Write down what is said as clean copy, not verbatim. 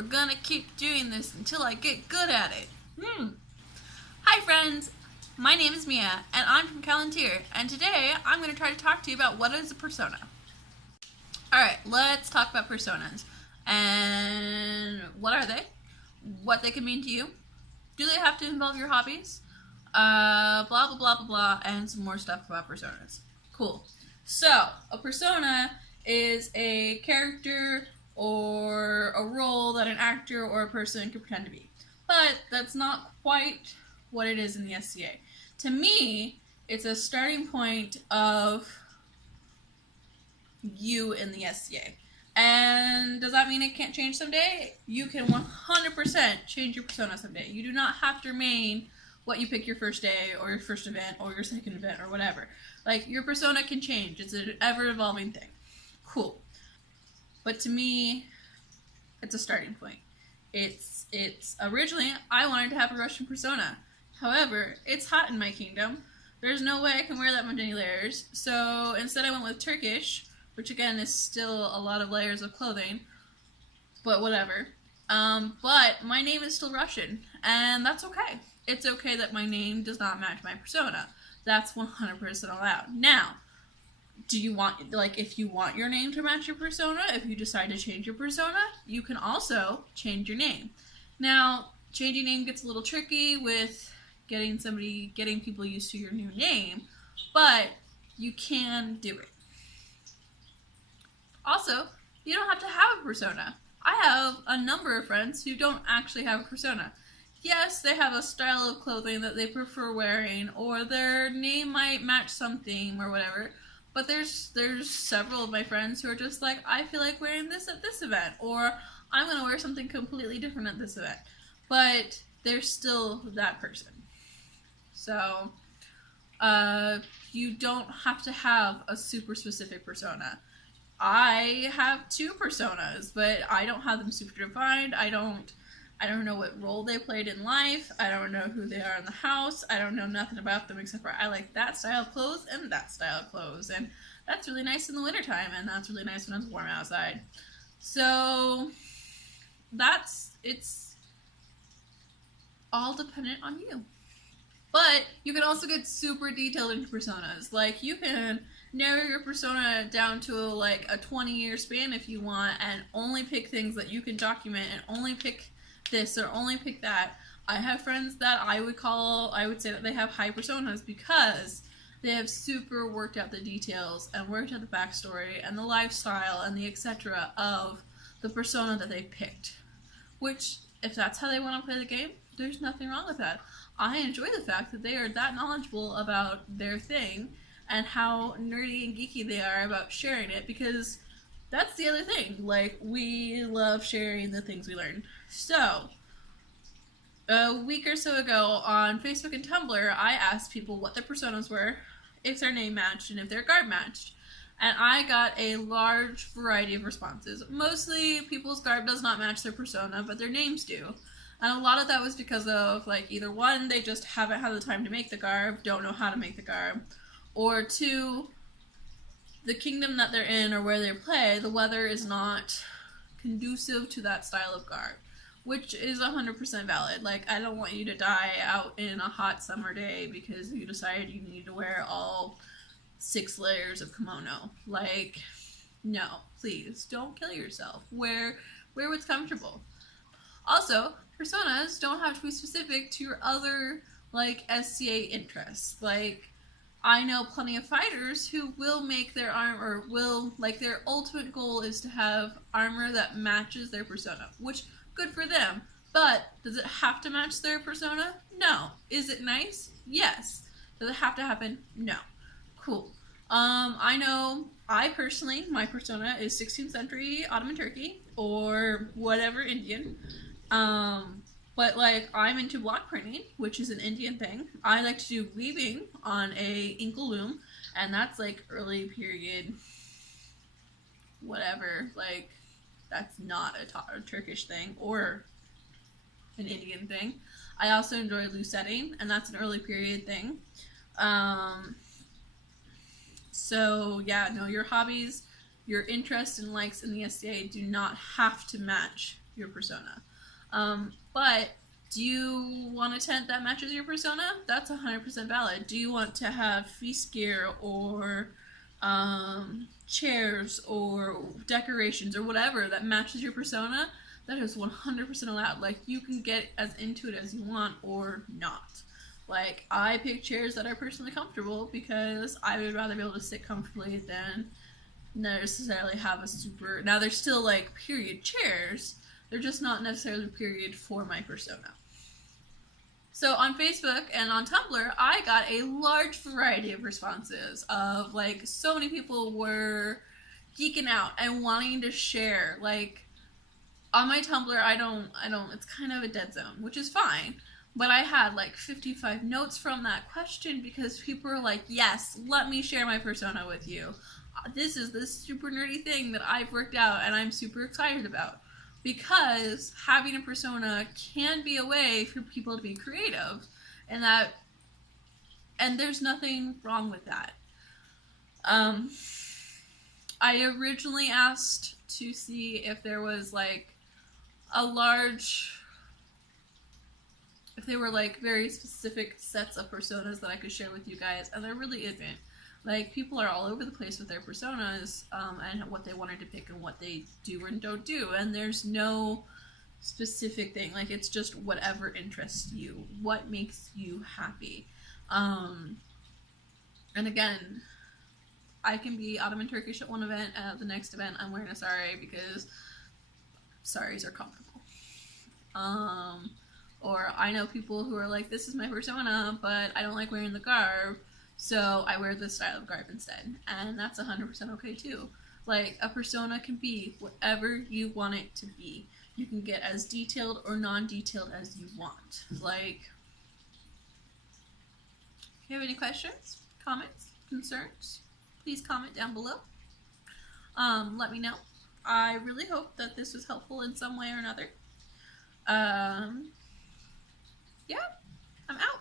We're gonna keep doing this until I get good at it. Hi friends, my name is Mia and I'm from Calontir, and today I'm going to try to talk to you about what is a persona. Alright, let's talk about personas. And what are they? What they can mean to you? Do they have to involve your hobbies? Blah blah blah blah blah, and some more stuff about personas. Cool. So, a persona is a character or a role that an actor or a person can pretend to be. But that's not quite what it is in the SCA. To me, it's a starting point of you in the SCA. And does that mean it can't change someday? You can 100% change your persona someday. You do not have to remain what you pick your first day or your first event or your second event or whatever. Like, your persona can change. It's an ever-evolving thing. Cool. But to me, it's a starting point. It's originally, I wanted to have a Russian persona. However, it's hot in my kingdom. There's no way I can wear that many layers. So instead I went with Turkish, which again is still a lot of layers of clothing, but whatever. But my name is still Russian, and that's okay. It's okay that my name does not match my persona. That's 100% allowed. Now, do you want, like, if you want your name to match your persona, if you decide to change your persona, you can also change your name. Now, changing name gets a little tricky with getting people used to your new name, but you can do it. Also, you don't have to have a persona. I have a number of friends who don't actually have a persona. Yes, they have a style of clothing that they prefer wearing, or their name might match something or whatever. But there's several of my friends who are just like, I feel like wearing this at this event, or I'm going to wear something completely different at this event. But they're still that person. So, you don't have to have a super specific persona. I have 2 personas, but I don't have them super defined. I don't know what role they played in life. I don't know who they are in the house. I don't know nothing about them except for I like that style of clothes and that style of clothes. And that's really nice in the wintertime, and that's really nice when it's warm outside. So it's all dependent on you. But you can also get super detailed into personas. Like, you can narrow your persona down to like a 20-year span if you want, and only pick things that you can document, and only pick this or only pick that. I have friends that I would say that they have high personas because they have super worked out the details and worked out the backstory and the lifestyle and the etc. of the persona that they picked. Which, if that's how they want to play the game, there's nothing wrong with that. I enjoy the fact that they are that knowledgeable about their thing and how nerdy and geeky they are about sharing it, because that's the other thing. Like, we love sharing the things we learn. So, a week or so ago on Facebook and Tumblr, I asked people what their personas were, if their name matched, and if their garb matched. And I got a large variety of responses. Mostly, people's garb does not match their persona, but their names do. And a lot of that was because of, like, either 1, they just haven't had the time to make the garb, don't know how to make the garb, or 2, the kingdom that they're in or where they play, the weather is not conducive to that style of garb, which is 100% valid. Like, I don't want you to die out in a hot summer day because you decided you need to wear all 6 layers of kimono. Like, no, please, don't kill yourself. Wear what's comfortable. Also, personas don't have to be specific to your other, like, SCA interests. Like, I know plenty of fighters who will make their armor, their ultimate goal is to have armor that matches their persona, which, good for them. But, does it have to match their persona? No. Is it nice? Yes. Does it have to happen? No. Cool. I know, personally, my persona is 16th century Ottoman Turkey, or whatever Indian. But, like, I'm into block printing, which is an Indian thing. I like to do weaving on a inkle loom, and that's, like, early period, whatever. Like, that's not a Turkish thing, or an Indian thing. I also enjoy lusetting, and that's an early period thing. So, yeah, no, your hobbies, your interests and likes in the SCA do not have to match your persona. But do you want a tent that matches your persona? That's 100% valid. Do you want to have feast gear or chairs or decorations or whatever that matches your persona? That is 100% allowed. Like, you can get as into it as you want or not. Like, I pick chairs that are personally comfortable because I would rather be able to sit comfortably than necessarily have a super. Now, they're still like period chairs, they're just not necessarily period for my persona. So on Facebook and on Tumblr, I got a large variety of responses of like so many people were geeking out and wanting to share. Like on my Tumblr, I don't it's kind of a dead zone, which is fine. But I had like 55 notes from that question because people were like, yes, let me share my persona with you. This is this super nerdy thing that I've worked out and I'm super excited about. Because having a persona can be a way for people to be creative, and there's nothing wrong with that. I originally asked to see if there was like if there were like very specific sets of personas that I could share with you guys, and there really isn't. Like, people are all over the place with their personas, and what they want to depict and what they do and don't do, and there's no specific thing. Like, it's just whatever interests you, what makes you happy. And again, I can be Ottoman Turkish at one event, and at the next event I'm wearing a sari because saris are comfortable. Or I know people who are like, this is my persona, but I don't like wearing the garb, so I wear this style of garb instead. And that's 100% okay too. Like, a persona can be whatever you want it to be. You can get as detailed or non-detailed as you want. Like, if you have any questions, comments, concerns, please comment down below. Let me know. I really hope that this was helpful in some way or another. Yeah, I'm out.